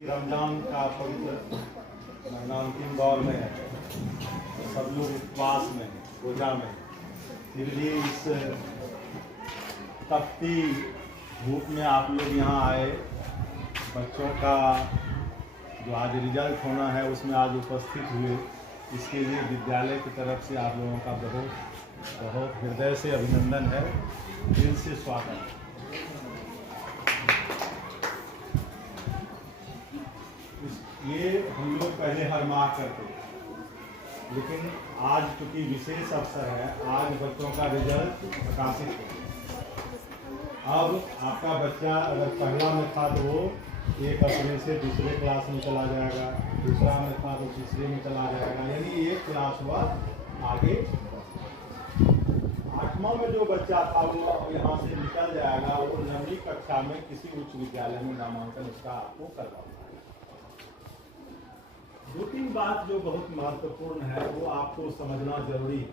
रमजान का पवित्र महीना अंतिम दौर में है, तो सब लोग उपवास में हैं, रोजा में हैं। फिर भी इस तपती धूप में आप लोग यहाँ आए। बच्चों का जो आज रिजल्ट होना है उसमें आज उपस्थित हुए, इसके लिए विद्यालय की तरफ से आप लोगों का बहुत बहुत हृदय से अभिनंदन है, दिल से स्वागत है। ये हम लोग पहले हर माह करते थे, लेकिन आज चूँकि विशेष अवसर है, आज बच्चों का रिजल्ट प्रकाशित हो। अब आपका बच्चा अगर पहला में था तो वो 1 अप्रैल से दूसरे क्लास में चला जाएगा, दूसरा में था तो तीसरे में चला जाएगा, यानी एक क्लास हुआ आगे। 8वां में जो बच्चा था वो यहाँ से निकल जाएगा, वो 9वीं कक्षा में किसी उच्च विद्यालय में नामांकन उसका आपको करवाना है। 2-3 बात जो बहुत महत्वपूर्ण है वो आपको समझना जरूरी है,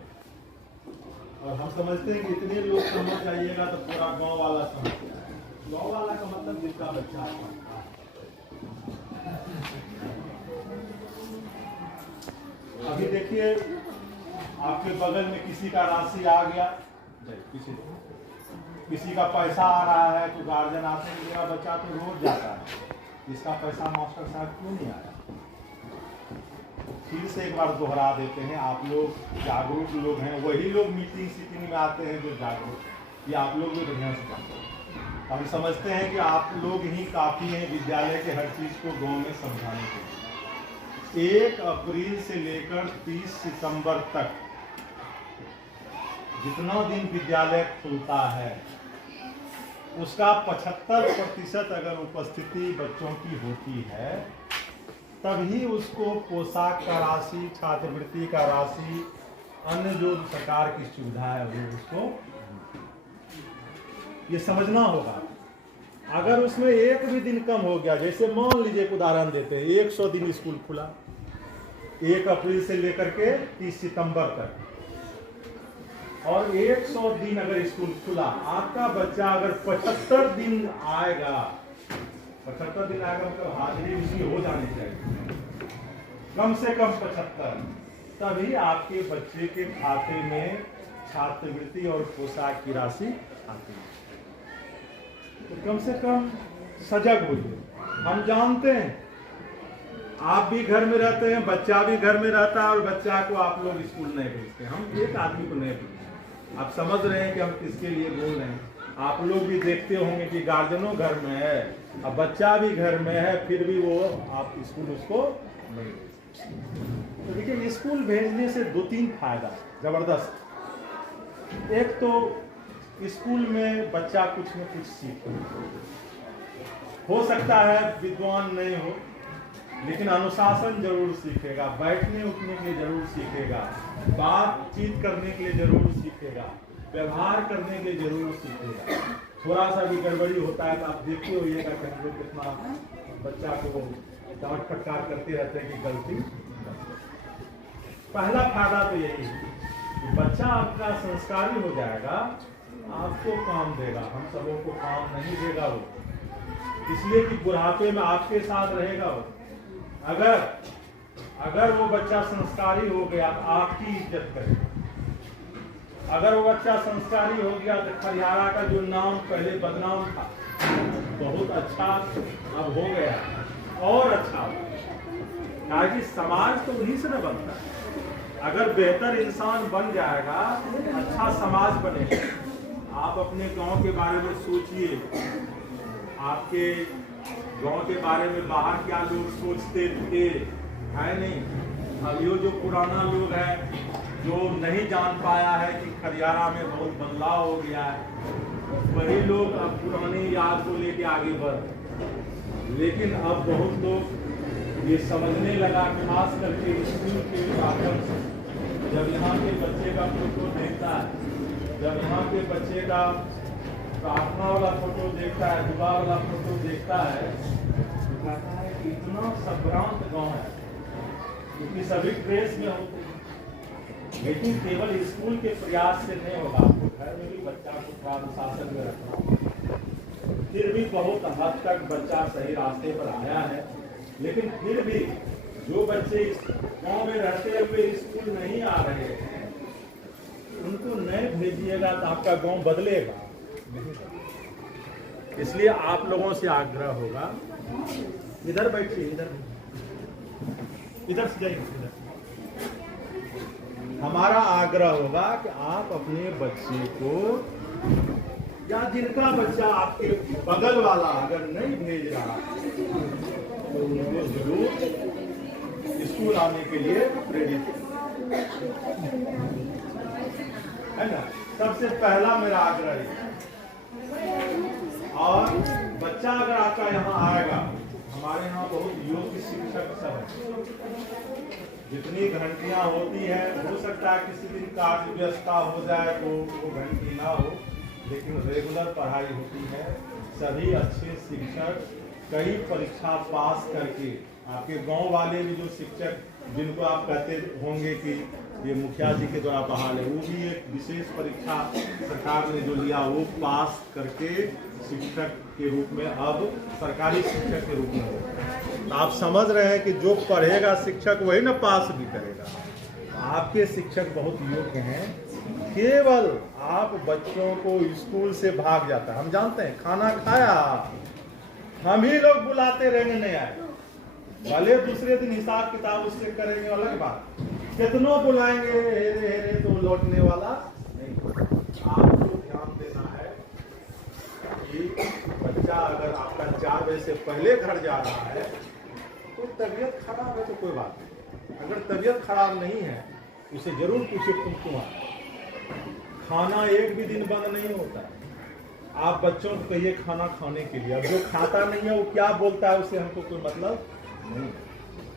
और हम समझते हैं कि इतने लोग समझ जाइएगा तो पूरा गांव वाला समझ जाएगा। गांव वाला का मतलब जिसका बच्चा पढ़ता है। अभी देखिए आपके बगल में किसी का राशि आ गया, किसी का पैसा आ रहा है तो गार्जियन आते हैं, मेरा बच्चा तो रोज जाता है, इसका पैसा मास्टर साहब क्यों नहीं आया। फिर से एक बार दोहरा देते हैं, आप लोग जागरूक लोग हैं, वही लोग मीटिंग सीटिंग में आते हैं जो जागरूक, ये आप लोग भी बढ़िया से जानते हैं। हम समझते हैं कि आप लोग ही काफ़ी हैं विद्यालय के हर चीज़ को गांव में समझाने के लिए। 1 अप्रैल से लेकर 30 सितंबर तक जितना दिन विद्यालय खुलता है उसका 75% अगर उपस्थिति बच्चों की होती है, तभी उसको पोशाक का राशि, छात्रवृत्ति का राशि, अन्य जो सरकार की सुविधा है वो उसको ये समझना होगा। अगर उसमें एक भी दिन कम हो गया, जैसे मान लीजिए एक उदाहरण देते हैं, 100 दिन स्कूल खुला 1 अप्रैल से लेकर के 30 सितंबर तक, और 100 दिन अगर स्कूल खुला, आपका बच्चा अगर 75 दिन आएगा, 75 दिन आएगा मतलब हाजिरी उसकी हो जानी चाहिए, कम से कम 75, तभी आपके बच्चे के खाते में छात्रवृत्ति और पोशाक की राशि आती है। तो कम से कम सजग होइए। हम जानते हैं आप भी घर में रहते हैं, बच्चा भी घर में रहता है, और बच्चा को आप लोग स्कूल नहीं भेजते, हम एक आदमी को नहीं भेजते। आप समझ रहे हैं कि हम किसके लिए बोल रहे हैं। आप लोग भी देखते होंगे कि गार्जियनों घर में है, अब बच्चा भी घर में है, फिर भी वो आप स्कूल उसको नहीं। तो देखिए स्कूल भेजने से 2-3 फायदा जबरदस्त। एक तो स्कूल में बच्चा कुछ न कुछ सीखे, हो सकता है विद्वान नहीं हो, लेकिन अनुशासन जरूर सीखेगा, बैठने उठने के लिए जरूर सीखेगा, बातचीत करने के लिए जरूर सीखेगा, व्यवहार करने के लिए जरूर सीखेगा। थोड़ा सा भी गड़बड़ी होता है तो आप देखते होइएगा कि हम लोग कितना बच्चा को डांट फटकार करते रहते हैं कि गलती। पहला फायदा तो यही है कि बच्चा आपका संस्कारी हो जाएगा, आपको काम देगा, हम सबों को काम नहीं देगा वो, इसलिए कि बुढ़ापे में आपके साथ रहेगा वो। अगर वो बच्चा संस्कारी हो गया तो आपकी इज्जत करेगा। अगर वो बच्चा संस्कारी हो गया तो खरियारा का जो नाम पहले बदनाम था बहुत अच्छा अब हो गया और अच्छा होगा, ताकि समाज तो उन्हीं से न बनता है। अगर बेहतर इंसान बन जाएगा तो अच्छा समाज बनेगा। आप अपने गांव के बारे में सोचिए, आपके गांव के बारे में बाहर क्या लोग सोचते थे, है नहीं। अब ये जो पुराना लोग है जो नहीं जान पाया है कि खरियारा में बहुत बदलाव हो गया है, वही लोग अब पुरानी याद को लेके आगे बढ़। लेकिन अब बहुत लोग ये समझने लगा, खास करके स्कूल के माध्यम से, जब यहाँ के बच्चे का फोटो देखता है, जब यहाँ के बच्चे का प्रार्थना वाला फोटो देखता है, दुआ वाला फोटो देखता है, तो कहता है कि इतना संभ्रांत गाँव है, क्योंकि सभी ड्रेस में होते हैं। लेकिन केवल स्कूल के प्रयास से नहीं होगा, आपको घर में भी बच्चा को थोड़ा अनुशासन में रखना। फिर भी बहुत हद तक बच्चा सही रास्ते पर आया है। लेकिन फिर भी जो बच्चे इस गांव में रहते हुए स्कूल नहीं आ रहे हैं, उनको नहीं भेजिएगा तो आपका गांव बदलेगा। इसलिए आप लोगों से आग्रह होगा, इधर बैठिए, इधर से जाइए, इधर। हमारा आग्रह होगा कि आप अपने बच्चे को, या जिनका बच्चा आपके बगल वाला अगर नहीं भेज रहा तो उनको जरूर स्कूल आने के लिए प्रेरित है ना। सबसे पहला मेरा आग्रह है। और बच्चा अगर आपका यहाँ आएगा, हमारे यहाँ बहुत योग्य शिक्षक सब है, जितनी घंटियां होती है, हो सकता है किसी दिन कार्य व्यवस्था हो जाए तो वो घंटी ना हो, लेकिन रेगुलर पढ़ाई होती है। सभी अच्छे शिक्षक कई परीक्षा पास करके, आपके गांव वाले भी जो शिक्षक जिनको आप कहते होंगे कि ये मुखिया जी के द्वारा बहाल है, वो भी एक विशेष परीक्षा सरकार ने जो लिया वो पास करके शिक्षक के रूप में अब सरकारी शिक्षक के रूप में हो। तो आप समझ रहे हैं कि जो पढ़ेगा शिक्षक वही ना पास भी करेगा। आपके शिक्षक बहुत योग्य हैं, केवल आप बच्चों को स्कूल से भाग जाता है। हम जानते हैं, खाना खाया, हम ही लोग बुलाते रहेंगे नहीं आए, भले दूसरे दिन हिसाब किताब उससे करेंगे अलग बात, कितनों बुलाएंगे हेरे हेरे तो लौटने वाला नहीं। आपको ध्यान देना है कि बच्चा अगर आपका 4 बजे से पहले घर जा रहा है तो तबीयत खराब है तो कोई बात नहीं, अगर तबीयत खराब नहीं है उसे जरूर पूछे तुम क्यों आए। खाना एक भी दिन बंद नहीं होता है। आप बच्चों को कहिए खाना खाने के लिए, अब जो खाता नहीं है वो क्या बोलता है उससे हमको कोई मतलब नहीं।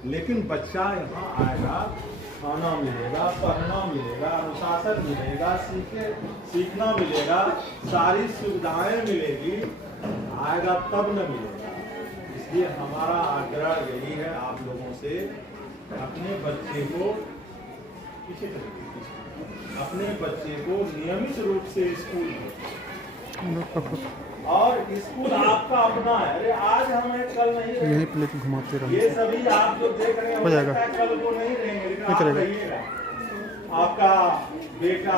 लेकिन बच्चा यहाँ आएगा, खाना मिलेगा, पढ़ना मिलेगा, अनुशासन मिलेगा, सीखना मिलेगा, सारी सुविधाएं मिलेगी, आएगा तब न मिलेगा। इसलिए हमारा आग्रह यही है आप लोगों से, अपने बच्चे को नियमित रूप से स्कूल और स्कूल आपका अपना है। अरे आज हम कल नहीं यही प्लेट घुमाते रहो, ये सभी आप जो देख रहे हैं हो जाएगा, कल वो नहीं रहेंगे, लेकिन नहीं आप करेगा। रहिएगा। आपका बेटा